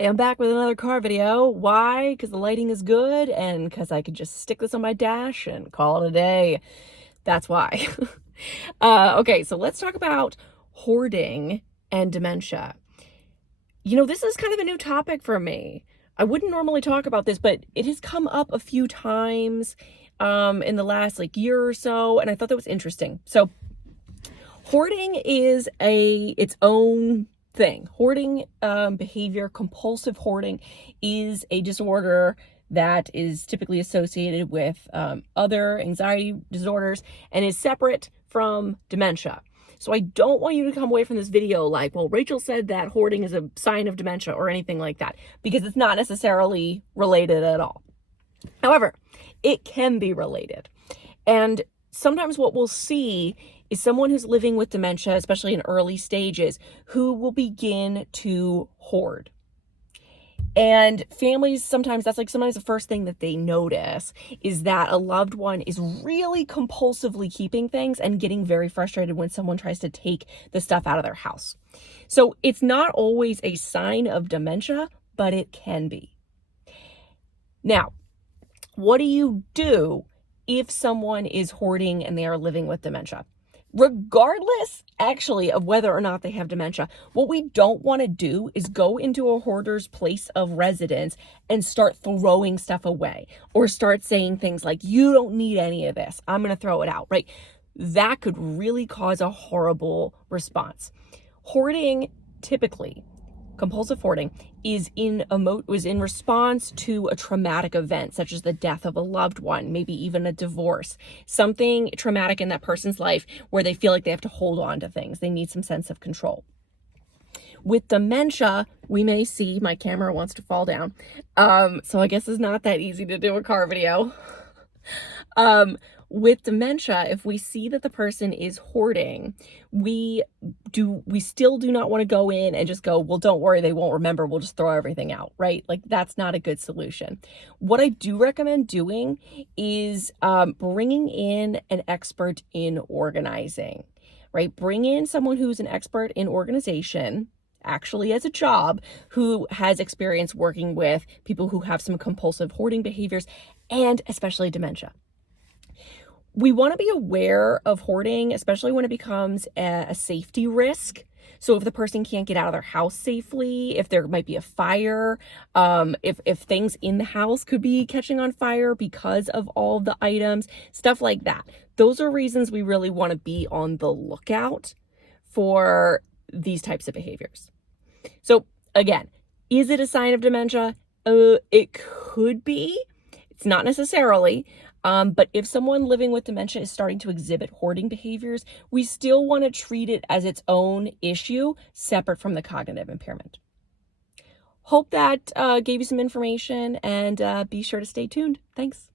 Hey, I'm back with another car video. Why? Because the lighting is good and because I could just stick this on my dash and call it a day. That's why. Okay, so let's talk about hoarding and dementia. This is kind of a new topic for me. I wouldn't normally talk about this, but it has come up a few times in the last year or so, and I thought that was interesting. So hoarding is its own thing. Hoarding behavior, compulsive hoarding, is a disorder that is typically associated with other anxiety disorders and is separate from dementia. So I don't want you to come away from this video like, well, Rachel said that hoarding is a sign of dementia or anything like that, because it's not necessarily related at all. However, it can be related. And sometimes what we'll see is someone who's living with dementia, especially in early stages, who will begin to hoard. And families, sometimes the first thing that they notice is that a loved one is really compulsively keeping things and getting very frustrated when someone tries to take the stuff out of their house. So it's not always a sign of dementia, but it can be. Now, what do you do if someone is hoarding and they are living with dementia? Regardless, actually, of whether or not they have dementia, what we don't want to do is go into a hoarder's place of residence and start throwing stuff away or start saying things like, you don't need any of this, I'm going to throw it out, right? That could really cause a horrible response. Hoarding, typically, compulsive hoarding, is in response to a traumatic event, such as the death of a loved one, maybe even a divorce, something traumatic in that person's life where they feel like they have to hold on to things. They need some sense of control. With dementia, we may see, my camera wants to fall down, so I guess it's not that easy to do a car video. With dementia, if we see that the person is hoarding, we still do not want to go in and just go, well, don't worry, they won't remember, we'll just throw everything out, right? That's not a good solution. What I do recommend doing is bringing in an expert in organizing, right? Bring in someone who's an expert in organization, actually as a job, who has experience working with people who have some compulsive hoarding behaviors and especially dementia. We want to be aware of hoarding, especially when it becomes a safety risk. So if the person can't get out of their house safely, if there might be a fire, if things in the house could be catching on fire because of all of the items, stuff like that. Those are reasons we really want to be on the lookout for these types of behaviors. So again, is it a sign of dementia? It could be. It's not necessarily. But if someone living with dementia is starting to exhibit hoarding behaviors, we still want to treat it as its own issue, separate from the cognitive impairment. Hope that gave you some information, and be sure to stay tuned. Thanks.